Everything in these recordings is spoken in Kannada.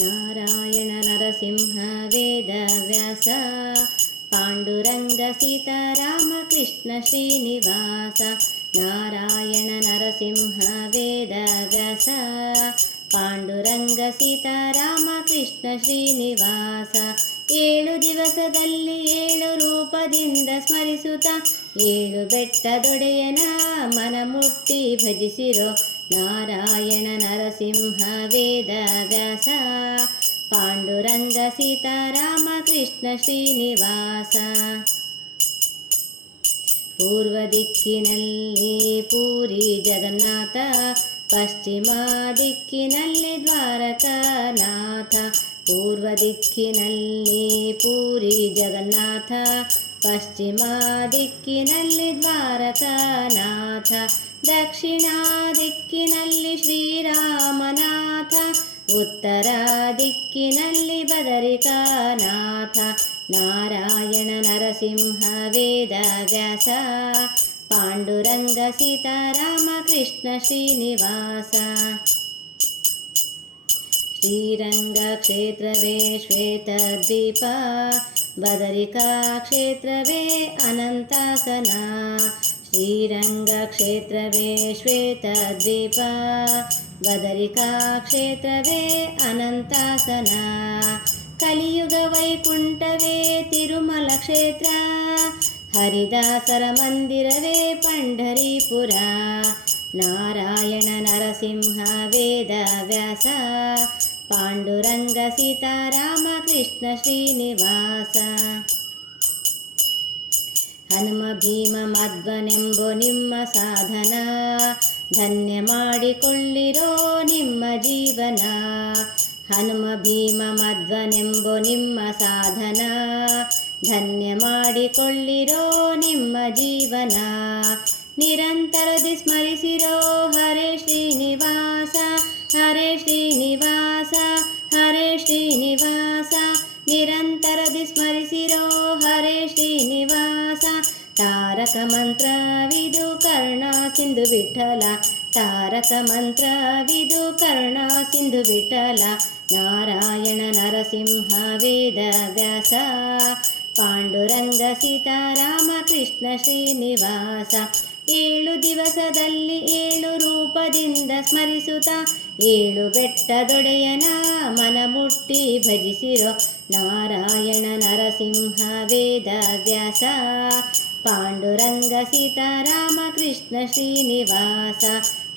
ನಾರಾಯಣ ನರಸಿಂಹ ವೇದವ್ಯಾಸ, ಪಾಂಡುರಂಗ ಸೀತಾರಾಮ ಕೃಷ್ಣ ಶ್ರೀನಿವಾಸ, ನಾರಾಯಣ ನರಸಿಂಹ ವೇದವ್ಯಾಸ, ಪಾಂಡುರಂಗ ಸೀತಾರಾಮ ಕೃಷ್ಣ ಶ್ರೀನಿವಾಸ. ಏಳು ದಿವಸದಲ್ಲಿ ಏಳು ರೂಪದಿಂದ ಸ್ಮರಿಸುತ್ತ, ಏಳು ಬೆಟ್ಟದೊಡೆಯನ ಮನ ಮುಟ್ಟಿ ಭಜಿಸಿರೋ ನಾರಾಯಣ ನರಸಿಂಹ ವೇದವ್ಯಾಸ, ಪಾಂಡುರಂಗ ಸೀತಾರಾಮ ಕೃಷ್ಣ ಶ್ರೀನಿವಾಸ. ಪೂರ್ವ ದಿಕ್ಕಿನಲ್ಲಿ ಪೂರಿ ಜಗನ್ನಾಥ, ಪಶ್ಚಿಮ ದಿಕ್ಕಿನಲ್ಲಿ ದ್ವಾರಕನಾಥ, ಪೂರ್ವ ದಿಕ್ಕಿನಲ್ಲಿ ಪೂರಿ ಜಗನ್ನಾಥ, ಪಶ್ಚಿಮ ದಿಕ್ಕಿನಲ್ಲಿ ದ್ವಾರಕನಾಥ ದಕ್ಷಿಣ ದಿಕ್ಕಿನಲ್ಲಿ ಶ್ರೀರಾಮನಾಥ ಉತ್ತರ ದಿಕ್ಕಿನಲ್ಲಿ ಬದರಿಕಾನಾಥ ನಾರಾಯಣ ನರಸಿಂಹ ವೇದವ್ಯಾಸ ಪಾಂಡುರಂಗ ಸೀತಾರಾಮ ಕೃಷ್ಣ ಶ್ರೀನಿವಾಸ ಶ್ರೀರಂಗ ಕ್ಷೇತ್ರವೇ ಶ್ವೇತದ್ವೀಪ ಬದರಿಕಾ श्रीरङ्गक्षेत्रवे श्वेतद्वीपा बदरिकाक्षेत्रवे अनन्तासना कलियुगवैकुण्ठवे तिरुमलक्षेत्रा हरिदासरमन्दिरवे पण्ढरीपुरा नारायण नरसिंह वेदव्यास पाण्डुरङ्गसीतारामकृष्ण श्रीनिवास ಹನುಮ ಭೀಮ ಮಧ್ವನೆಂಬೋ ನಿಮ್ಮ ಸಾಧನ ಧನ್ಯ ಮಾಡಿಕೊಳ್ಳಿರೋ ನಿಮ್ಮ ಜೀವನ ಹನುಮ ಭೀಮ ಮಧ್ವನೆಂಬೋ ನಿಮ್ಮ ಸಾಧನ ಧನ್ಯ ಮಾಡಿಕೊಳ್ಳಿರೋ ನಿಮ್ಮ ಜೀವನ ನಿರಂತರದಿ ಸ್ಮರಿಸಿರೋ ಹರೇ ಶ್ರೀನಿವಾಸ ಹರೇ ಶ್ರೀನಿವಾಸ ಹರೇ ಶ್ರೀನಿವಾಸ ನಿರಂತರದಿ ಸ್ಮರಿಸಿರೋ ಹರೇ ಶ್ರೀನಿವಾಸ ತಾರಕ ಮಂತ್ರವಿದು ಕರ್ಣ ಸಿಂಧು ವಿಠಲ. ತಾರಕ ಮಂತ್ರವಿದು ಕರ್ಣ ಸಿಂಧು ವಿಠಲ. ನಾರಾಯಣ ನರಸಿಂಹ ವೇದ ವ್ಯಾಸ. ಪಾಂಡುರಂಗ ಸೀತಾರಾಮ ಕೃಷ್ಣ ಶ್ರೀನಿವಾಸ. ಏಳು ದಿವಸದಲ್ಲಿ ಏಳು ರೂಪದಿಂದ ಸ್ಮರಿಸುತ್ತ. ಏಳು ಬೆಟ್ಟದೊಡೆಯನ ಮನ ಮುಟ್ಟಿ ಭಜಿಸಿರೋ. ನಾರಾಯಣ ನರಸಿಂಹ ವೇದವ್ಯಾಸ ಪಾಂಡುರಂಗ पाण्डुरङ्गसीतारामकृष्णश्रीनिवास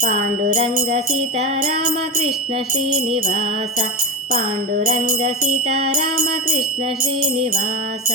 पाण्डुरङ्गसीतारामकृष्णश्रीनिवास पाण्डुरङ्गसीतारामकृष्णश्रीनिवास